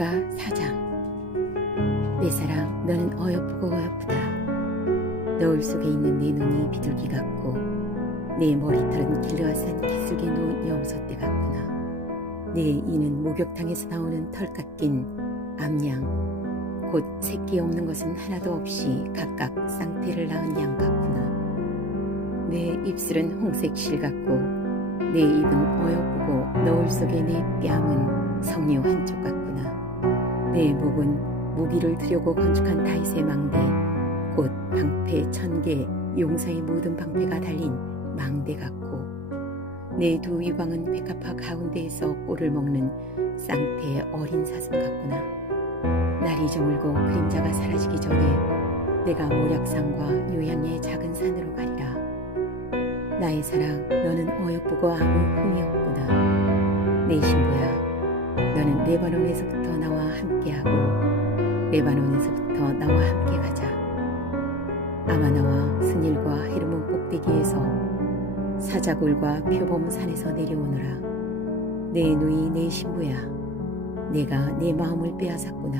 미가 사장. 내 사랑 너는 어여쁘고 어여쁘다. 너울 속에 있는 내 눈이 비둘기 같고 내 머리털은 길르앗산 기슭에 놓은 염소떼 같구나. 내 이는 목욕탕에서 나오는 털 깎인 암양. 곧 새끼 없는 것은 하나도 없이 각각 쌍태를 낳은 양 같구나. 내 입술은 홍색 실 같고 내 입은 어여쁘고 너울 속에 내 뺨은 석류 한쪽 같구나 내 목은 무기를 들여고 건축한 다윗의 망대 곧 방패 천 개 용사의 모든 방패가 달린 망대 같고 내두 유방은 백합화 가운데에서 꼴을 먹는 쌍태의 어린 사슴 같구나. 날이 저물고 그림자가 사라지기 전에 내가 모략산과 요양의 작은 산으로 가리라. 나의 사랑 너는 어여쁘고 아무 흠이 없구나. 내 신부야 너는 레바논에서부터 나와 함께하고 레바논에서부터 나와 함께 가자. 아마나와 스닐과 헤르몬 꼭대기에서 사자골과 표범산에서 내려오너라. 내 누이 내 신부야 내가 내 마음을 빼앗았구나.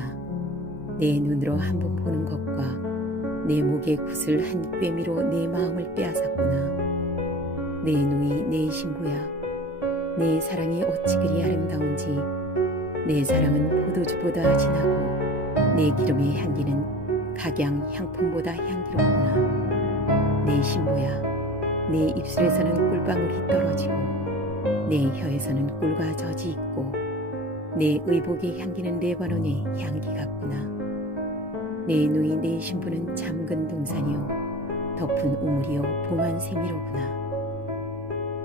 내 눈으로 한 번 보는 것과 내 목의 굿을 한 꿰미로 내 마음을 빼앗았구나. 내 누이 내 신부야 내 사랑이 어찌 그리 아름다운지 내 사랑은 포도주보다 진하고 내 기름의 향기는 각양 향품보다 향기롭구나. 내 신부야 내 입술에서는 꿀방울이 떨어지고 내 혀에서는 꿀과 젖이 있고 내 의복의 향기는 레바논의 향기 같구나. 내 누이 내 신부는 잠근 동산이요 덮은 우물이요 봉한 세미로구나.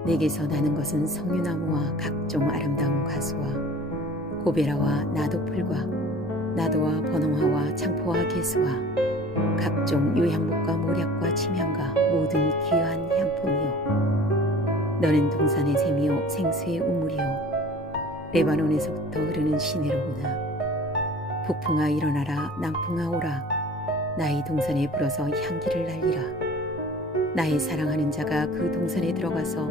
내게서 나는 것은 석류나무와 각종 아름다운 가수와 고베라와 나도풀과 나도와 번홍화와 창포와 개수와 각종 요양목과 모략과 침향과 모든 귀한 향품이요. 너는 동산의 샘이요 생수의 우물이요. 레바논에서부터 흐르는 시내로구나. 북풍아 일어나라. 남풍아 오라. 나의 동산에 불어서 향기를 날리라. 나의 사랑하는 자가 그 동산에 들어가서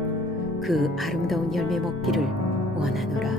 그 아름다운 열매 먹기를 원하노라